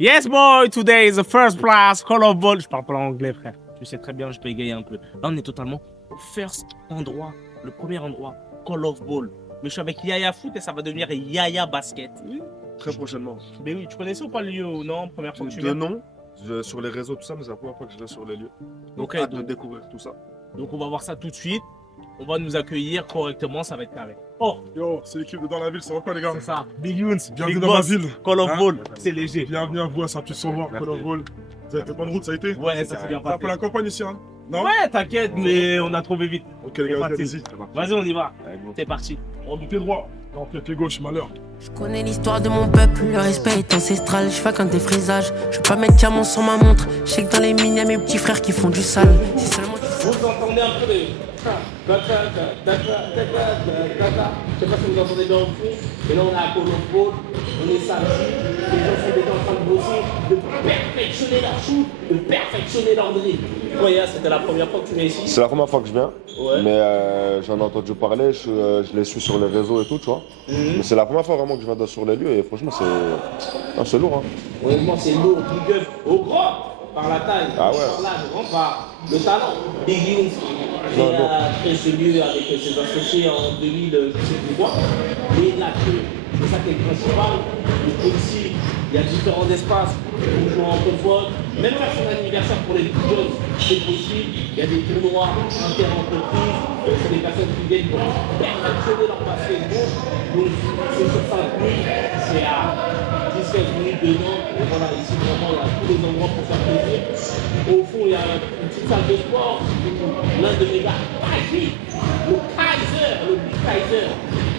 Yes, boy, today is the first place, Call of Ball. Je parle pas l'anglais, frère. Tu sais très bien, je peux égayer un peu. Là, on est totalement au first endroit, le premier endroit, Call of Ball. Mais je suis avec Yaya Foot et ça va devenir Yaya Basket. Très prochainement. Mais oui, tu connaissais ou pas le lieu ou non? Première fois que tu De viens? nom, sur les réseaux, tout ça, mais c'est la première fois que je vais sur les lieux. Donc, Ok, hâte de donc- découvrir tout ça. Donc, on va voir ça tout de suite. On va nous accueillir correctement, ça va être carré. Oh, Yo, c'est l'équipe de Dans la Ville, ça va quoi les gars? c'est ça. Big Younes, Bienvenue Big dans ma Boss, ville. Call of Hein? Ball, c'est léger. Bienvenue à vous à Saint-Tussauroir, Call of Ball. Vous avez fait bonne route, ça a été? Ouais, ça s'est bien T'as un passé. peu la campagne ici, hein? Non? Ouais, t'inquiète, mais on a trouvé vite. Ok les C'est gars, parti. allez-y. Vas-y, on y va. C'est parti. On du pied droit, on pied gauche, malheur. Je connais l'histoire de mon peuple, le respect est ancestral. Je fais qu'un défrisage, je veux pas mettre diamant sur ma montre. Je sais que dans les mines, y'a mes petits frères qui font du sale. Si seulement tu Vous entendez un peu les... Je sais pas si vous entendez bien au fond, mais là on est à Call of Ball, on est samedi, les gens sont déjà en train de bosser, de perfectionner leur shoot, de perfectionner leur dribble. Ouais, c'était la première fois que tu viens ici. C'est la première fois que je viens, Ouais. mais j'en ai entendu parler, je les suis sur les réseaux et tout, tu vois. Mais c'est la première fois vraiment que je viens sur les lieux et franchement, c'est lourd. Hein. Honnêtement, c'est lourd, big up au grand, par la taille, Ah ouais. par l'âge, grand, par le talent. Big Younes, qui Non, non. a créé ce lieu avec ses associés en 2000, je sais plus quoi. Et là, c'est ça qui est le principal. Donc ici, il y a différents espaces pour jouer en confort. Même faire son anniversaire pour les jeunes, c'est possible. Il y a des tournois inter-entreprises. C'est des personnes qui viennent pour perfectionner leur basketball. Donc c'est sur 5 nuits, c'est à 10-15 minutes de Nantes. Et voilà, ici vraiment, il y a tous les endroits pour faire plaisir. Au fond, il y a une petite salle de sport. L'un de mes gars, le Big Kaiser,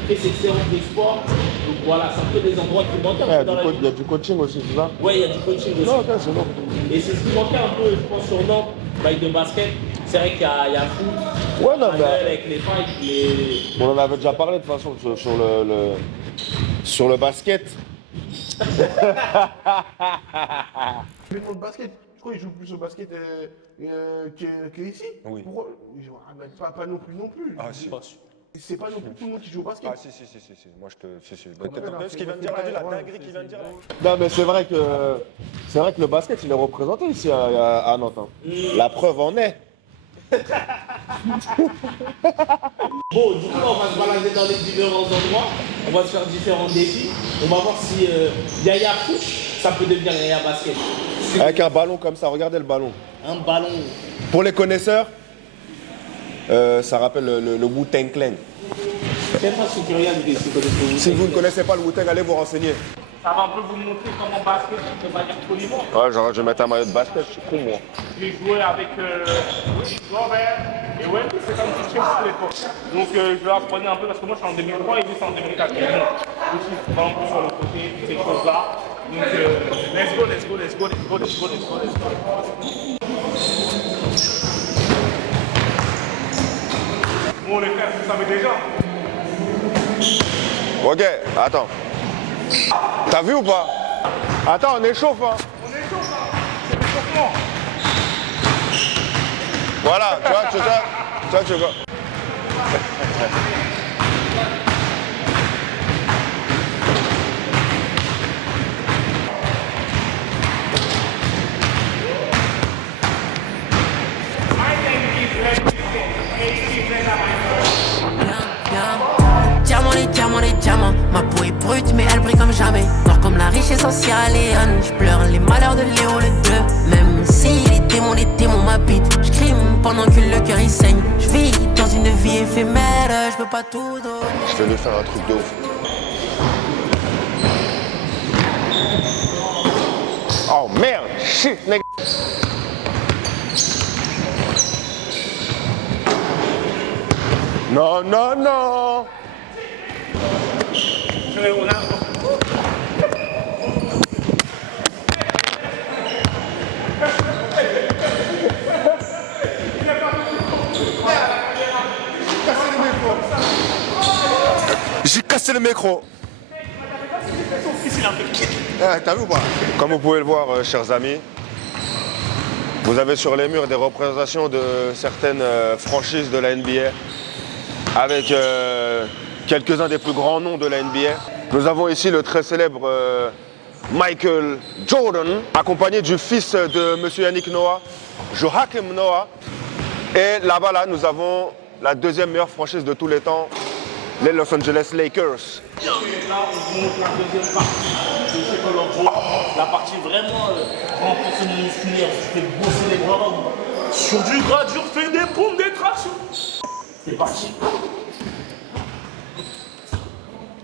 fait ses séances de sport. Donc voilà, c'est un peu des endroits qui manquent un peu dans la Il y a ville. du coaching aussi, c'est ça? Ouais, il y a du coaching aussi. Non, ok, c'est lourd. Et c'est ce qui manquait un peu, je pense, sur Nantes, bail de basket. C'est vrai qu'il y a foot, Ouais, non, mais avec les fights, les... on en avait déjà parlé de toute façon sur le basket. Mais pour le basket, je crois qu'il joue plus au basket que ici. Oui. Pourquoi pas non plus. Ah, si. C'est pas non plus tout le monde qui joue au basket. Ah, si. Moi, je te. Si. T'as entendu ce qu'il vient de dire là, la dinguerie qu'il vient de dire là? Non, mais c'est vrai que le basket, il est représenté ici à Nantes. Hein. La preuve en est. Bon, du coup, là, on va se balader dans les différents endroits. On va se faire différents défis. On va voir si Yaya Foot, ça peut devenir Yaya Basket. Avec un ballon comme ça, regardez le ballon. Un ballon. Pour les connaisseurs, ça rappelle le Wu-Tang Clan. Je sais pas si tu regardes ici, Si vous ne connaissez pas le Wu-Tang, allez vous renseigner. Ça va un peu vous montrer comment basket, on peut pas dire poliment. Ouais, genre, je vais mettre un maillot de basket, je suis con, moi. J'ai joué avec Robert et ouais, c'est comme si chez moi à l'époque. Donc je vais apprendre un peu parce que moi je suis en 2003 et lui c'est en 2004. Donc aussi, pas un peu sur le côté, ces choses-là. Donc let's go. Bon les frères, vous savez déjà. Ok, attends. T'as vu ou pas? Attends, on échauffe, hein. On échauffe là, c'est l'échauffement. Voilà, tu vois. Diamants, les diamants. Ma peau est brute, mais elle brille comme jamais. Noir comme la richesse sociale et Anne. Je pleure les malheurs de Léo le 2. Même si les démons m'habitent. Je crime pendant que le cœur il saigne. Je vis dans une vie éphémère, je peux pas tout donner. Je vais lui faire un truc de ouf. Oh merde, shit, nigga. Non. On a... J'ai cassé le micro. T'as vu ou pas? Comme vous pouvez le voir, chers amis, vous avez sur les murs des représentations de certaines franchises de la NBA avec quelques-uns des plus grands noms de la NBA. Nous avons ici le très célèbre Michael Jordan, accompagné du fils de monsieur Yannick Noah, Joachim Noah. Et là-bas, là, nous avons la deuxième meilleure franchise de tous les temps, les Los Angeles Lakers. Là, on vous montre la deuxième partie de ce Call of Duty. La partie vraiment renforcement musculaire. Tu fais bosser les bras. Sur du gras dur, fais des pompes, des tractions. C'est parti.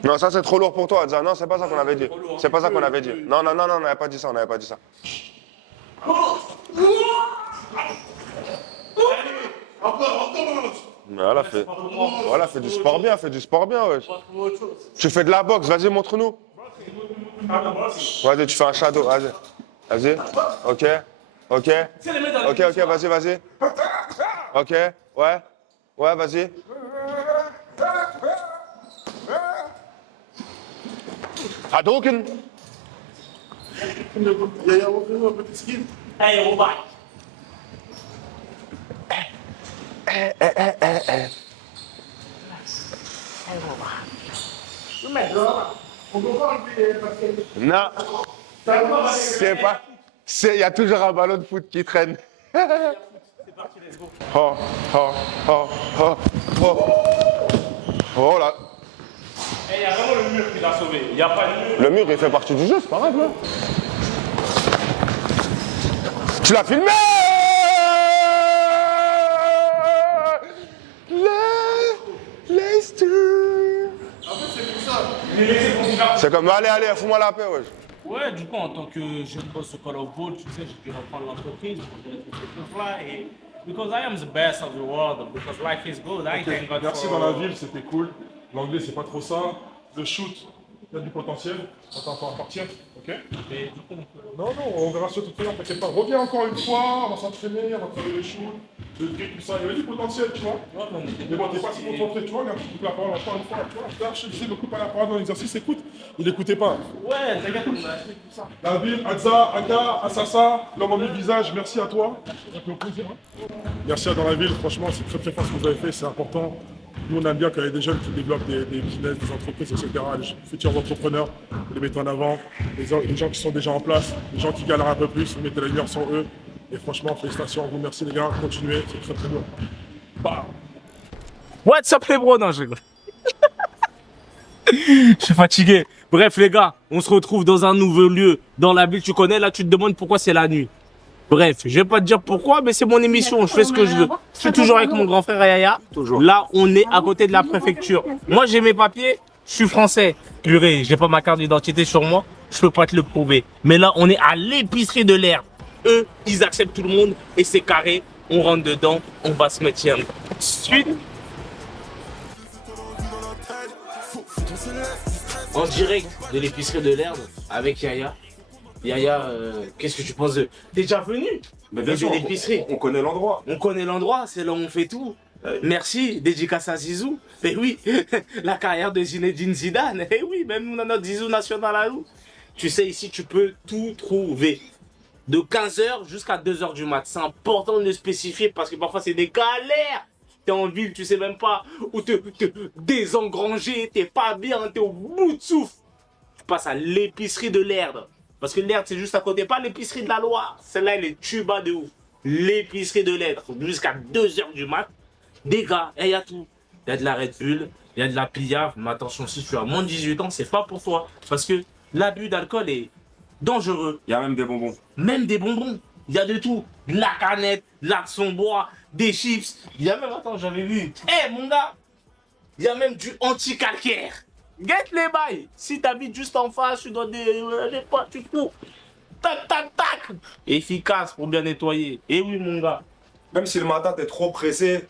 Non, ça c'est trop lourd pour toi, Adza. Non, c'est pas ça qu'on avait dit. C'est pas ça qu'on avait dit. Non, non, non, non, on n'avait pas dit ça, on n'avait pas dit ça. Mais voilà, fais du sport bien, ouais. Tu fais de la boxe, vas-y, montre-nous. Vas-y, tu fais un shadow, vas-y. Vas-y, ok, ok. Ok, ok, vas-y. Ok, ouais, vas-y. Hadouken. Yaya, montre-nous un peu tes skills. Hey, Robert. Non, c'est pas. Il y a toujours un ballon de foot qui traîne. Oh, oh, oh, oh, oh. Oh là. Il y a vraiment le mur qui l'a sauvé. Il n'y a pas de mur. Le mur, il fait partie du jeu, c'est pas grave, là. Tu l'as filmé? C'est comme, allez, fous-moi la paix, ouais. Ouais, du coup, en tant que jeune boss au Call of Duty, tu sais, j'ai dû reprendre l'entreprise pour faire ces choses-là. Et because I am the best of the world, because life is good, I thank God Merci for... dans la ville, c'était cool. L'anglais, c'est pas trop ça. Le shoot, il y a du potentiel. Attends, faut partir, ok? Et du coup, on peut... Non, on verra ça tout à l'heure, t'inquiète pas. Reviens encore une fois, on va s'entraîner, on va travailler le shoot, le truc, tout ça. Il y avait du potentiel, tu vois. Mais bon, t'es pas si concentré, tu vois, regarde, tu coupes la parole encore une fois, tu vois. Là, je disais, me coupe pas la parole dans l'exercice, écoute. Il écoutait pas. Ouais, t'inquiète, on a acheté tout ça. La ville, Adza, Aka, Assassa, l'homme au visage, merci à toi. Ça fait plaisir. Hein. Merci à Dans la ville, franchement, c'est très fort ce que vous avez fait, c'est important. Nous, on aime bien quand il y a des jeunes qui développent des business, des entreprises, etc. Les futurs entrepreneurs, vous les mettez en avant. Les gens qui sont déjà en place, les gens qui galèrent un peu plus, vous mettez la lumière sur eux. Et franchement, félicitations à vous. Merci les gars, continuez, c'est très très dur. Bam. What's up les bros? Non, je rigole. Je suis fatigué. Bref les gars, on se retrouve dans un nouveau lieu, dans la ville. Tu connais, là tu te demandes pourquoi c'est la nuit. Bref, je vais pas te dire pourquoi, mais c'est mon émission, je fais ce que je veux. Je suis toujours avec mon grand frère Yaya. Toujours. Là, on est à côté de la préfecture. Moi, j'ai mes papiers, je suis français. Purée, j'ai pas ma carte d'identité sur moi, je peux pas te le prouver. Mais là, on est à l'épicerie de l'herbe. Eux, ils acceptent tout le monde et c'est carré. On rentre dedans, on va se mettre bien. Suite. En direct de l'épicerie de l'herbe avec Yaya. Yaya, qu'est-ce que tu penses de... T'es déjà venu? Mais bien sûr, l'épicerie. on connaît l'endroit. On connaît l'endroit, c'est là où on fait tout. Merci, dédicace à Zizou. Eh oui, la carrière de Zinedine Zidane. Eh oui, même nous, on a notre Zizou national à nous. Tu sais, ici, tu peux tout trouver. De 15h jusqu'à 2h du mat. C'est important de le spécifier parce que parfois, c'est des galères. T'es en ville, tu sais même pas où te désengranger. T'es pas bien, t'es au bout de souffle. Tu passes à l'épicerie de l'herbe. Parce que l'herbe, c'est juste à côté. Pas l'épicerie de la Loire. Celle-là, elle est tuba de ouf. L'épicerie de l'herbe. Jusqu'à 2h du mat. Des gars, il y a tout. Il y a de la Red Bull, il y a de la Piave. Mais attention, si tu as moins de 18 ans, c'est pas pour toi. Parce que l'abus d'alcool est dangereux. Il y a même des bonbons. Même des bonbons. Il y a de tout. De la canette, de l'accent bois, des chips. Il y a même, attends, j'avais vu. Eh, mon gars, il y a même du anti-calcaire. Get les bails. Si t'habites juste en face, tu dois des pas, tu cours. Tac, tac, tac. Efficace pour bien nettoyer. Et oui, mon gars. Même si le matin t'es trop pressé,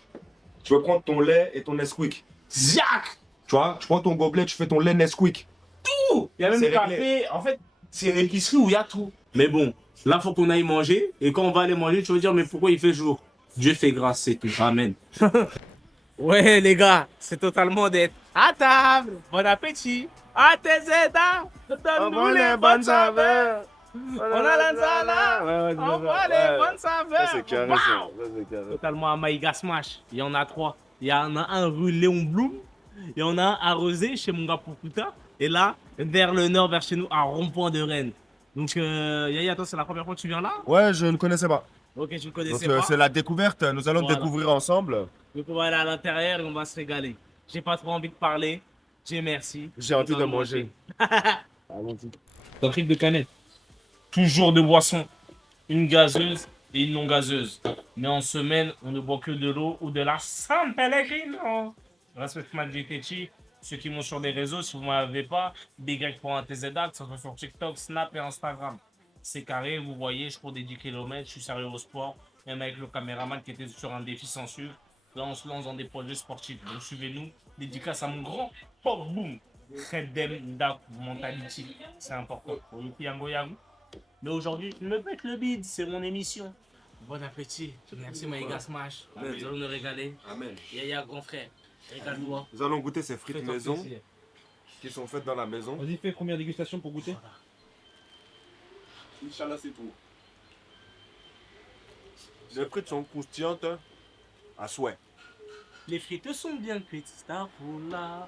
tu veux prendre ton lait et ton Nesquik. Ziac. Tu vois, tu prends ton gobelet, tu fais ton lait Nesquik. Tout. Il y a même C'est du réglé. café. En fait, c'est une épicerie où il y a tout. Mais bon, là, faut qu'on aille manger. Et quand on va aller manger, tu vas dire, mais pourquoi il fait jour? Dieu fait grâce, c'est tout. Amen. Ouais, les gars, c'est totalement d'être à table. Bon appétit. À tes aides. Donne-nous les bonnes saveurs. On a l'anzala. On voit les bonnes saveurs. c'est carré, Wow. ça, c'est carré. Totalement à Maïga Smash. Il y en a 3. Il y en a un rue Léon Blum. Il y en a un à Rosé chez mon gars Poukuta. Et là, vers le nord, vers chez nous, à Rond-Point de Rennes. Donc, Yaya, toi, c'est la première fois que tu viens là? Ouais, je ne connaissais pas. Ok, je ne Donc connaissais pas. c'est la découverte. Nous allons Voilà. découvrir ensemble. Donc, on va aller à l'intérieur et on va se régaler. J'ai pas trop envie de parler. J'ai merci. J'ai envie Nous de allons manger. Un trip de canette. Toujours de boisson. Une gazeuse et une non gazeuse. Mais en semaine, on ne boit que de l'eau ou de la San Pellegrino. Respect Magitechi. Ceux qui m'ont sur les réseaux, si vous ne m'avez pas, BY.TZA, que ce soit sur TikTok, Snap et Instagram. C'est carré, vous voyez, je cours des 10 km, je suis sérieux au sport. Même avec le caméraman qui était sur un défi sans sucre. Là, on se lance dans des projets sportifs. Donc, suivez-nous. Dédicace à mon grand pop boom. Redem Dak Mentality. C'est important. Mais aujourd'hui, je me pète le bide. C'est mon émission. Bon appétit. Merci, Maïga Smash. Nous allons nous régaler. Amen. Yaya, grand frère. Régale-toi. Nous allons goûter ces frites Fais-toi maison plaisir. qui sont faites dans la maison. Vas-y, fais première dégustation pour goûter. Inch'Allah, c'est tout. Les frites sont croustillantes à souhait. Les frites sont bien cuites. Starfula.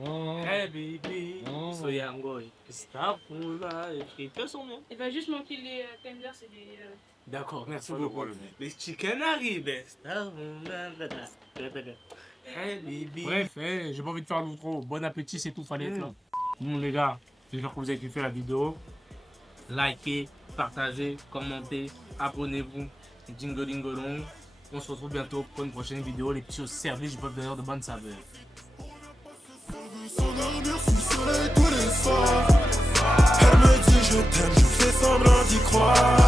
Oh. Hey baby. Oh. Soyangoy. Starfula. Les frites sont bien. Il va juste manquer les tenders et les. D'accord, merci Pas de beaucoup. problème. Les chicken arrivent. Starfula. Hey baby. Bref, j'ai pas envie de faire l'outro. Bon appétit, c'est tout, fallait être là. Bon les gars, j'espère que vous avez kiffé la vidéo. Likez, partagez, commentez, abonnez-vous. Jingle dingolong. On se retrouve bientôt pour une prochaine vidéo. Les petits au service du peuple d'ailleurs de bonne saveur. Son armure sous le soleil tous les soirs. Elle me dit je t'aime, je fais semblant d'y croire.